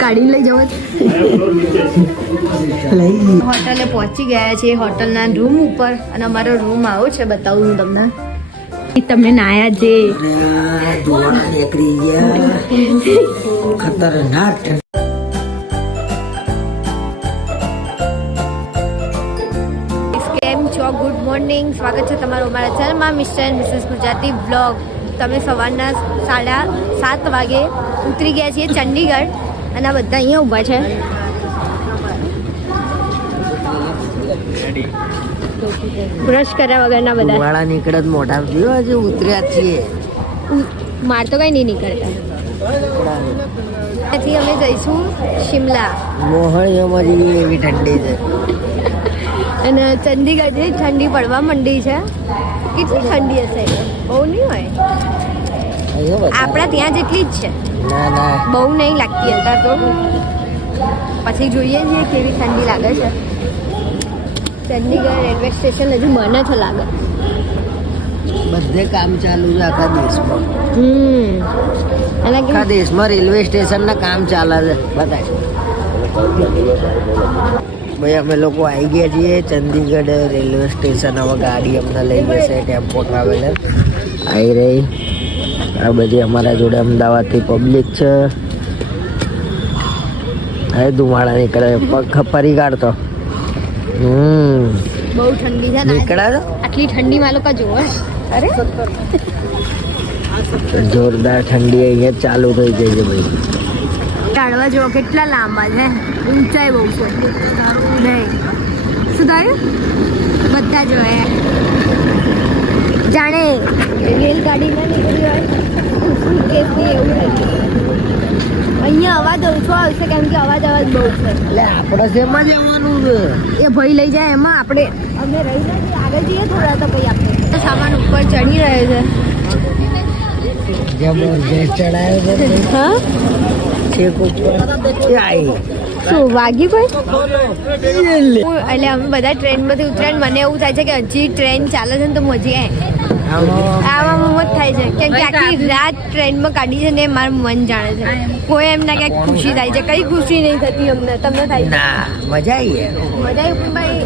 કાઢી લઈ જવો હોટલે પહોંચી ગયા છે, હોટલના રૂમ ઉપર, અને અમારો રૂમ આવો છે, બતાવું હું તમને. તમને નાયા જે ખતરનાક. કેમ છો? ગુડ મોર્નિંગ, સ્વાગત છે તમારું અમારા ચેનલમાં Mr and Mrs Gujarati blog. તમે સવારના 7:30 વાગે ઉતરી ગયા છીએ ચંડીગઢ, અને આ બધા અહીંયા ઊભા છે. બ્રશ કર્યા વગરના બધા વાળા નીકળે મોઢા હજી ઉતર્યા છીએ. માર તો કઈ નહીં નીકળતા. પછી અમે જઈશું શિમલા. મોહણીઓમાં જઈએ એવી ઠંડી છે. અને ચંદીગઢ ઠંડી પડવા માંડી છે. કેટલી ઠંડી હશે? બહુ નહીં હોય, આપણા ત્યાં જેટલી જ છે. ના ના, બહુ નહીં લાગતી અત્યારે તો. પછી જોઈએ છીએ કેવી ઠંડી લાગે છે. ચંદીગઢ રેલવે સ્ટેશન હજુ બને છે લાગે. બધે કામ ચાલુ છે આખા દેશમાં. અને આખા દેશમાં રેલવે સ્ટેશનના કામ ચાલે છે બધા. ભાઈ અમે લોકો આવી ગયા છીએ ચંદીગઢ રેલવે સ્ટેશન. હવે ગાડી અમને લઈ જશે ટેમ્પો ટ્રાવેલર. આવી રહી આ બધી અમારા જોડે અમદાવાદથી પબ્લિક છે. હવે ધુમાડા નીકળે, પગ ફરી કાઢતો. બહુ ઠંડી છે નીકળે તો આટલી ઠંડીમાં લોકો જોવે. અરે જોરદાર ઠંડી અહીંયા ચાલુ થઈ ગઈ છે ભાઈ. ઝાડવા જો કેટલા લાંબા છે, ઊંચાઈ બહુ છે. નહીં શું થયું? બધા જોયા જાણે રેલગાડીમાં નીકળી હોય સુટકેસની એવું નથી. અહીંયા અવાજ ઓછો આવશે કેમ કે અવાજ બહુ છે. એટલે આપણે શેમાં જવાનું છે? એ ભાઈ લઈ જાય એમાં આપણે અમે રહી નથી. આગળ જઈએ થોડા તો ભાઈ આપણે સામાન ઉપર ચડી રહ્યો છે. જબરજસ્ત ચડાયો છે. હા છેક ઉપર શું વાગ્યું ભાઈ? એટલે અમે બધા ટ્રેનમાંથી ઉતર્યા. મને એવું થાય છે કે હજી ટ્રેન ચાલે છે ને તો મજી આવામાં મત થાય છે કેમ કે આખી રાત ટ્રેનમાં કાઢી છે ને મારું મન જાણે છે. કોઈ એમ ના ક્યાંક ખુશી થાય છે, કઈ ખુશી નહીં થતી અમને. તમને થાય? ના, મજા આવી. મજા આવી ભાઈ.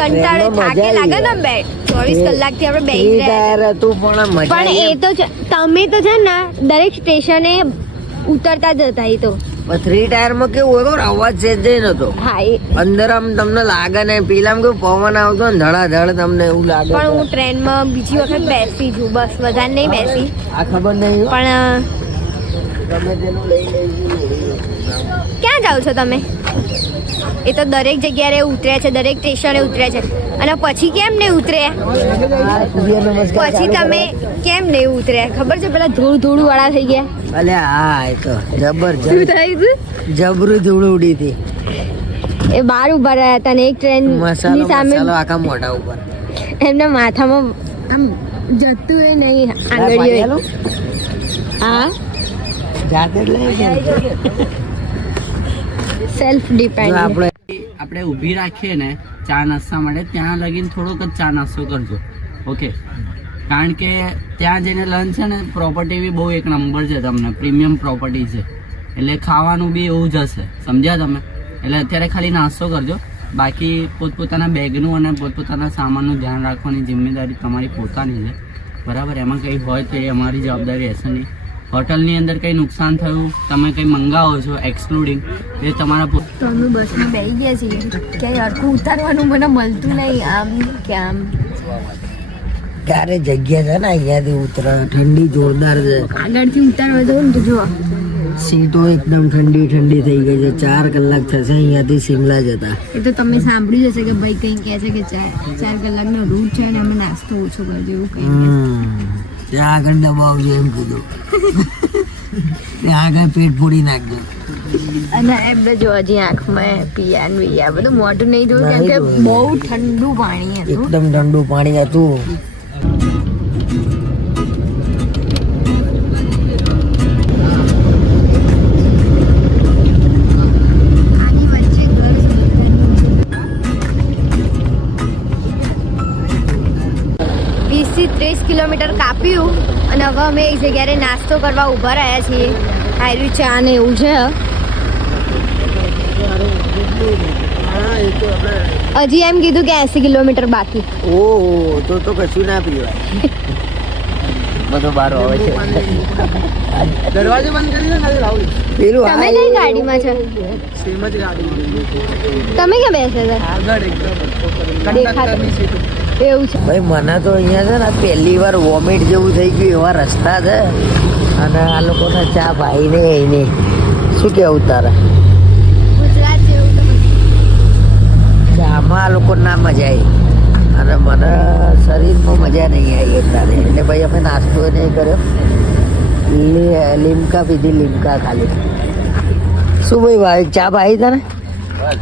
કંટાળે થાકે લાગે ને બે 24 કલાકથી આપણે બેસી રહ્યા હતું પણ મજા. પણ એ તો તમે તો છે ને દરેક સ્ટેશને ઉતરતા જ હતા. એ તો 3 ટાયરમાં કેવું હતો, અવાજ સેજ નતો. હા અંદર આમ તમને લાગે ને પેલા કેવું પવન આવતો ને ધડાધડ તમને એવું લાગે. પણ હું ટ્રેનમાં બીજી વખત બેસી છું, બસ વધારે નહીં બેસી. આ ખબર નહીં પણ તમે તેનું લઈ ક્યાં જાઓ છો તમે? એ તો દરેક જગ્યાએ ઉતર્યા છે, દરેક સ્ટેશને ઉતર્યા છે. અને પછી કેમ નહીં ઉતર્યા? પછી તમે કેમ નહીં ઉતર્યા? ખબર છે પેલા ધૂળ વાળા થઈ ગયા. અલે હા, એ તો જબરજસ્ત જબરું ધૂળ ઉડી હતી. એ બહાર ઉભા રહ્યા હતા ને એક ટ્રેન ની સામે આખા મોઢા ઉપર એમના માથામાં આમ જતું એ નહીં આંગળીઓ. હા સેલ્ફ ડિપેન્ડ. આપણે ઊભી રાખીએ ને ચા નાસ્તા માટે, ત્યાં લગીને થોડોક જ ચા નાસ્તો કરજો. ઓકે, કારણ કે ત્યાં જઈને લંચ છે ને પ્રોપર્ટી બી બહુ એક નંબર છે, તમને પ્રીમિયમ પ્રોપર્ટી છે. એટલે ખાવાનું બી એવું જ હશે, સમજ્યા તમે? એટલે અત્યારે ખાલી નાસ્તો કરજો. બાકી પોતપોતાના બેગનું અને પોતપોતાના સામાનનું ધ્યાન રાખવાની જિમ્મેદારી તમારી પોતાની છે, બરાબર? એમાં કંઈ હોય તો એ અમારી જવાબદારી રહેશે નહીં. હોટલની અંદર કંઈ નુકસાન થયું, તમે કંઈ મંગાવો છો એક્સક્લુડિંગ, એ તમારા તો અમે બસમાં બેસી ગયા છીએ. ક્યાંય અડકું ઉતારવાનું મને મળતું નહીં. આમ કે આમ ક્યારે જગ્યા છે ને અહીંયાથી ઉતરે. ઠંડી જોરદાર છે. આગળથી ઉતારવા જવું ને તો જો સીટો એકદમ ઠંડી ઠંડી થઈ ગઈ છે. 4 કલાક થશે અહીંયાથી શિમલા જતા. એ તો તમે સાંભળ્યું હશે કે ભાઈ કંઈ કહે છે કે 4 કલાકનો રૂટ છે ને અમે નાસ્તો ઓછો કરજો એવું કંઈ. ત્યાં આગળ દબાવજો એમ કીધું. ત્યાં આગળ પેટ ફોડી નાખજો. અને એમને જો હજી આંખમાં પિયાન વિયા બધું મોઢું નહીં જોયું કેમ કે બહુ ઠંડુ પાણી હતું. એકદમ ઠંડુ પાણી હતું. આની વચ્ચે ઘર 20 થી 30 કિલોમીટર કાપ્યું અને હવે અમે એક જગ્યાએ નાસ્તો કરવા ઊભા રહ્યા છીએ. આયુ ચા ને એવું છે. હજી એમ કીધું કે 80 કિલોમીટર બાકી. ઓહો તો કશું ના પીવાય. બધો બહાર આવે છે. દરવાજો બંધ કરી દે ને રાહુલ. પેલું તમે કઈ ગાડીમાં છો? સેમ જ ગાડીમાં. તમે ક્યાં બેસે છે? આગળ દેખાતું. એવું છે. ભાઈ મને તો અહીંયા છે ને પહેલી વાર વોમિટ જેવું થઈ ગયું એવા રસ્તા છે અને આ લોકોને ચા ભાઈ ને એને શું કેવું તારા ગુજરાત જેવું તો ચામાં આ લોકો ના મજા આવી અને મને શરીરમાં મજા નહીં આવી અત્યારે એટલે ભાઈ અમે નાસ્તો નહીં કર્યો લીમકા પીધી લીમકા ખાલી શું ભાઈ ચા ભાઈ તને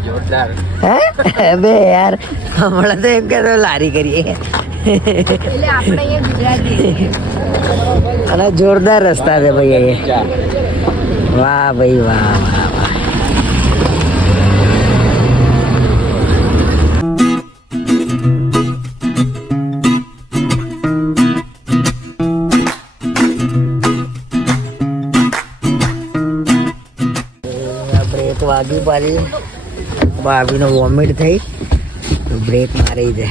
જોરદાર. હે બે યાર હમણાં તો એમ કે લારી કરીએ એટલે આપણે અહીંયા ગુજરાતી. અને જોરદાર રસ્તા છે ભાઈ અહીંયા વાહ ભાઈ વાહ વાહ વાહ બ્રેક વાગી પાછી ભાભીનો વોમિટ થઈ તો બ્રેક મારી દે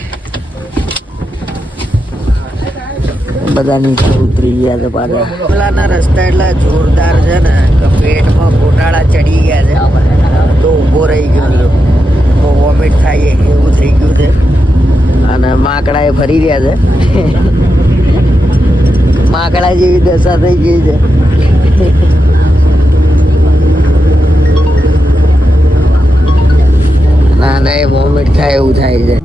બધા નીચે ઉતરી ગયા છે પાછા પેલાના રસ્તા એટલા જોરદાર છે ને કે પેટમાં ગોટાળા ચડી ગયા છે તો ઊભો રહી ગયો વોમિટ થાય એવું થઈ ગયું છે અને માકડા એ ફરી રહ્યા છે માકડા જેવી દશા થઈ ગઈ છે ના ના એ વોમિટ થાય એવું થાય છે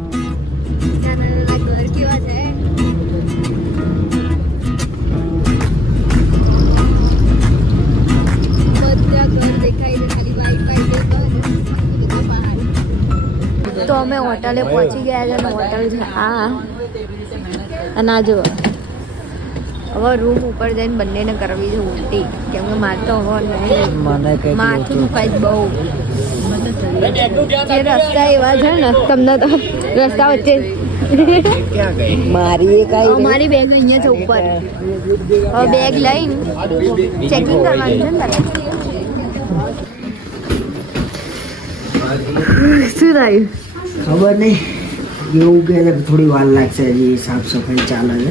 તો અમે હોટલે પહોંચી ગયા છે અને હોટલ છે આ અને આ જો હવે રૂમ ઉપર જઈને બંનેને કરવી છે ઉલટી કેમ કે મારે તો હવે મને કઈ માથું દુખાય છે બહુ જે રસ્તા એવા છે ને તમને તો રસ્તા વચ્ચે મારી મારી બેગ અહીંયા છે ઉપર હવે બેગ લઈને ચેકિંગ કરવાનું છે ને તારે શું થયું ખબર નહીં એવું કે થોડી વાર લાગશે હજી સાફ સફાઈ ચાલે છે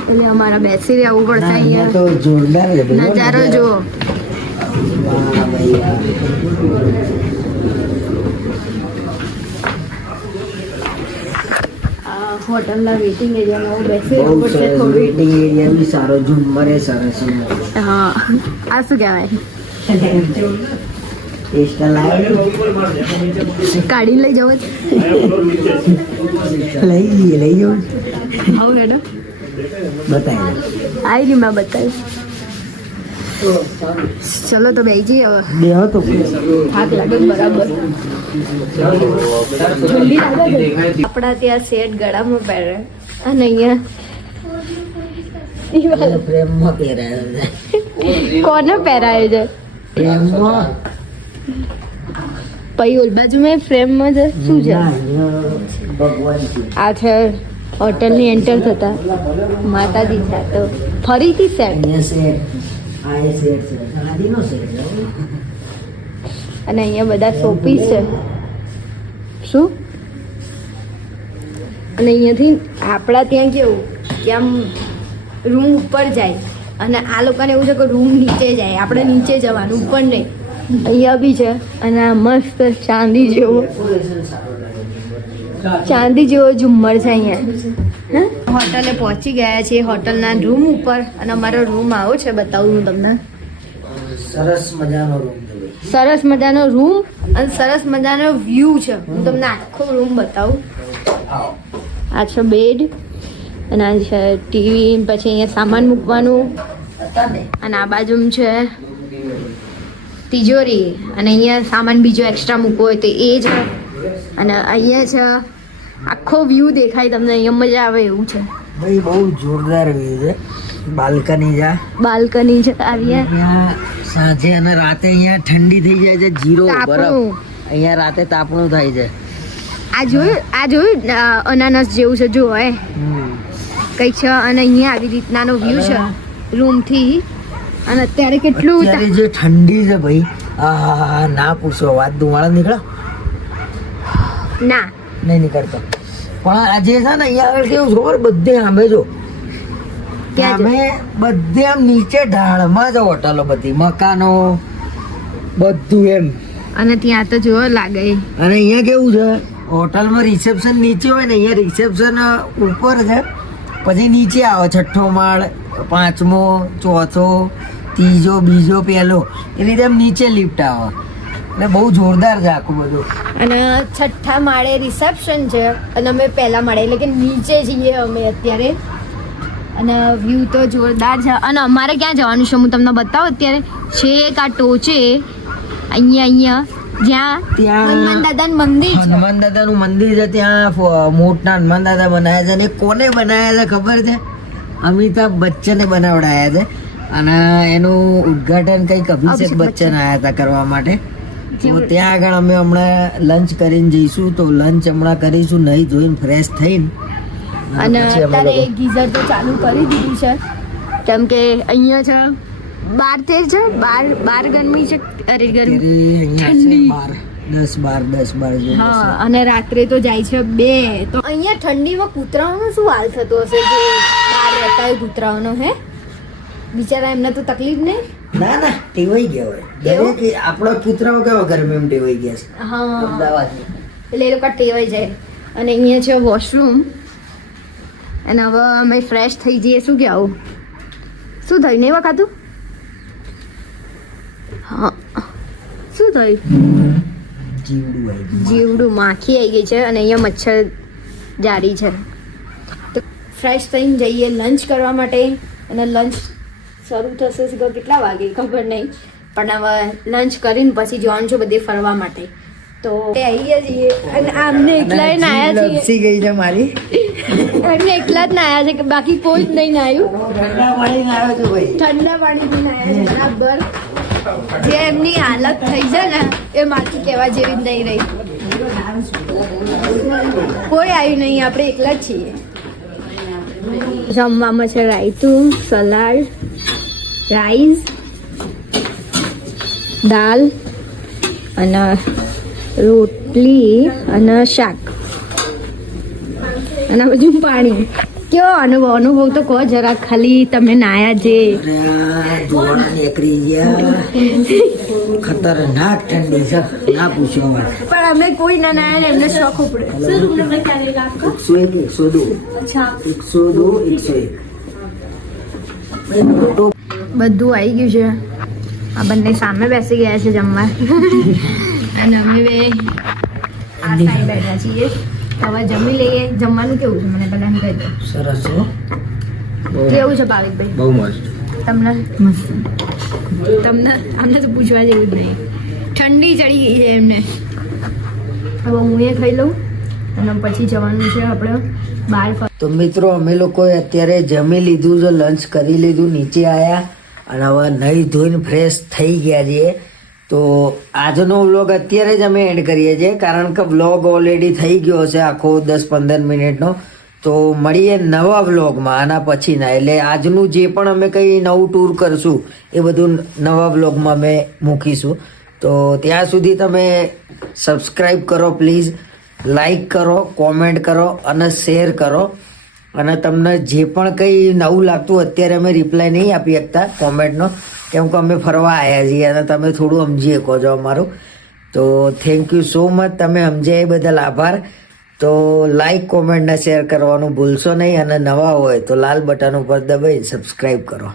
એટલે અમારા બેસી રહેવું પડશે ના, અહીંયા તો જોરદાર છે ભાઈ. નજારો જુઓ વાહ ભાઈ વાહ. આ હોટલના વેઇટિંગ એરિયામાં બેસી બહુ રહેવું પડશે સરસ થોડું વેટિંગ એરિયા બી સારો ઝુમ્મરે સરસ હા આ શું કહેવાય ટેસ્ટ લાવ્યો કાઢી લઈ જવો છે લઈ જઈએ લઈ જવું આવું હેડો બતાવી આવી રહી મેં બતાવી ચલો તો બેસી જઈએ હવે બે હતો થાક લાગે છે બરાબર ઠંડી લાગે છે આપણા ત્યાં સેટ ગળામાં પહેરે અને અહીંયા પ્રેમમાં પહેરાયો છે કોને પહેરાય છે પ્રેમમાં પછી ઓલ બાજુ મેં ફ્રેમમાં છે શું છે ના, અહીંયા ભગવાન છે આ છે હોટલની એન્ટર થતા માતાજી છે તો ફરીથી સેટ અહીંયા સેટ આ એ સેટ છે શાદીનો સેટ છે અને અહીંયા બધા શોપીસ છે શું અને અહીંયાથી આપણા ત્યાં કેવું કે આમ રૂમ ઉપર જાય અને આ લોકોને એવું છે કે રૂમ નીચે જાય આપણે નીચે જવાનું ઉપર નહીં અહીંયા બી છે અને આ મસ્ત ચાંદી જેવો ચાંદી જેવો ઝુમ્મર છે અહીંયા હોટલે પહોંચી ગયા છે હોટલના રૂમ ઉપર અને અમારો રૂમ આવો છે બતાવું હું તમને સરસ મજાનો રૂમ છે ભાઈ સરસ મજાનો રૂમ અને સરસ મજાનો વ્યૂ છે હું તમને આખો રૂમ બતાવું આ છે બેડ અને આ છે ટીવી પછી અહીંયા સામાન મૂકવાનું અને આ બાજુ છે તિજોરી અને અહીંયા સામાન બીજો એક્સ્ટ્રા મૂકવો હોય તો એ છે અને અહીંયા છે આખો વ્યૂ દેખાય તમને અહીંયા મજા આવે એવું છે ભાઈ બહુ જોરદાર વ્યૂ છે બાલ્કની જા બાલ્કની છે આવ્યા અહીંયા સાંજે અને રાતે અહીંયા ઠંડી થઈ જાય છે જીરો બરફ તાપણું. અહીંયા રાતે તાપણું થાય છે આ જોયું અનાનસ જેવું છે જો હે કંઈક છે અને અહીંયા આવી રીતનાનો વ્યૂ છે રૂમથી. અને અત્યારે કેટલું અત્યારે જે ઠંડી છે ભાઈ, આ ના પૂછો વાત. ધુમાડા નીકળો ના નહીં નીકળતો. પણ આજે છે ને અહીંયા આગળ કેવું ખબર, બધે આંબે જો ક્યાં છે? અમે બધે આમ નીચે ઢાળમાં જ હોટલો, બધી મકાનો બધું એમ. અને ત્યાં તો જોવા લાગે. અને અહીંયા કેવું છે, હોટલમાં રિસેપ્શન નીચે હોય ને, અહીંયા રિસેપ્શન ઉપર છે, પછી નીચે આવે 6ઠ્ઠો માળ, 5મો, 4થો, 3જો, 2જો, 1લો, એ રીતે એમ નીચે લિફ્ટ આવે. એટલે બહુ જોરદાર છે આખું બધું. અને 6ઠ્ઠા માળે રિસેપ્શન છે અને અમે પહેલા માળે એટલે કે નીચે જઈએ અમે અત્યારે. અને વ્યૂ તો જોરદાર છે. અને અમારે ક્યાં જવાનું છે હું તમને બતાવું. અત્યારે છેક આ ટોચે અહીંયા જ્યાં ત્યાં હનુમાન દાદાનું મંદિર છે. હનુમાન દાદાનું મંદિર છે, ત્યાં મોટા હનુમાન દાદા બનાવ્યા છે. અને કોને બનાવ્યા છે ખબર છે? અમિતાભ બચ્ચને બનાવડાયા છે. અને એનું ઉદ્ઘાટન કંઈક અભિષેક બચ્ચન આવ્યા હતા કરવા માટે. તો ત્યાં આગળ અમે હમણાં લંચ કરીને જઈશું. તો લંચ હમણાં કરીશું, નહીં ધોઈને ફ્રેશ થઈને. અને પછી અમે અત્યારે લોકો- ગીઝર તો ચાલુ કરી દીધું છે કેમ કે અહીંયા છે 12-13 છે. બાર ગરમી છે. અરે ગરમી અત્યારે અહીંયા છે ઠંડી. 10-12 જેવું હા. હશે. અને રાત્રે તો જાય છે 2. તો અહીંયા ઠંડીમાં કૂતરાઓનો શું હાલ થતો હશે જે બહાર રહેતા હોય કૂતરાઓનો? હે બિચારા એમને તો તકલીફ નહીં. ના ના, ટેવાઈ ગયા હોય. એવું? દરેક આપણા કૂતરાઓ કેવા ગરમીમાં ટેવાઈ ગયા છે. હા અમદાવાદની. એટલે એ લોકો ટેવાઈ જાય. અને અહીંયા છે વોશરૂમ. અને હવે અમે ફ્રેશ થઈ જઈએ. શું કહેવું? શું થયું? નહીં વખાતું? હા શું થયું? જીવડું આવી ગયું. જીવડું માખી આવી ગઈ છે અને અહીંયા મચ્છર જારી છે. તો ફ્રેશ થઈને જઈએ લંચ કરવા માટે. અને લંચ શરૂ થશે કેટલા વાગે ખબર નહીં, પણ હવે લંચ કરીને પછી જવાનું છે બધે ફરવા માટે. તો આવીએ છીએ અને આમને એકલા જ નાયા છીએ. લપસી ગઈ છે મારી. એમને એકલા જ નાયા છે કે બાકી કોઈ જ નહીં નાયું. ઠંડા પાણી આવ્યો છું ભાઈ. ઠંડા પાણીથી નાયા છે બરાબર. જે એમની હાલત થઈ છે ને એ માથી કહેવા જેવી જ નહીં રહી. કોઈ આવ્યું નહીં, આપણે એકલા જ છીએ. જમવામાં છે રાયતું, સલાડ, રાઈસ, દાલ અને રોટલી અને શાક અને બધું પાણી. કેવો અનુભવ તો કહો જરા ખાલી. તમે નાયા જે અરે આ ધોળા નીકળી ગયા. ખતરનાક ઠંડી છે, ના પૂછો વાત. પણ અમે કોઈ ના નાયા ને એમને શોખ ઉપડે. 101, 102, 101. બધું આવી ગયું છે. આ બંને સામે બેસી ગયા છે જમવા અને અમે બે આ સાઈડ બેઠા છીએ. હવે જમી લઈએ. જમવાનું કેવું છે મને બધાને કહી દો. સરસ હો. કેવું છે ભાવિકભાઈ? બહુ મસ્ત. તમને તમને અમને તો પૂછવા જેવું જ નહીં. ઠંડી ચડી ગઈ છે એમને. હવે હું એ ખાઈ લઉં અને પછી જવાનું છે આપણે બહાર. તો મિત્રો અમે લોકોએ અત્યારે જમી લીધું છે, લંચ કરી લીધું, નીચે આવ્યા અને હવે નહીં ધોઈને ફ્રેશ થઈ ગયા છીએ. તો આજનો વ્લોગ અત્યારે જ અમે એડ કરીએ છીએ, કારણ કે વ્લોગ ઓલરેડી થઈ ગયો છે આખો 10-15 મિનિટનો. તો મળીએ નવા વ્લોગમાં આના પછીના. એટલે આજનું જે પણ અમે કંઈ નવું ટૂર કરશું એ બધું નવા વ્લોગમાં અમે મૂકીશું. તો ત્યાં સુધી તમે સબસ્ક્રાઈબ કરો પ્લીઝ, લાઈક કરો, કોમેન્ટ કરો અને શેર કરો. અને તમને જે પણ કંઈ નવું લાગતું અત્યારે અમે રિપ્લાય નહીં આપી શકતા કોમેન્ટનો, કેમ કે અમે ફરવા આવ્યા છીએ અને તમે થોડું સમજી શકો છો અમારું. તો થેન્ક યુ સો મચ. તમે સમજ્યા એ બદલ આભાર. તો લાઈક, કોમેન્ટ ને શેર કરવાનું ભૂલશો નહીં. અને નવા હોય તો લાલ બટન ઉપર દબાઈ સબસ્ક્રાઈબ કરો.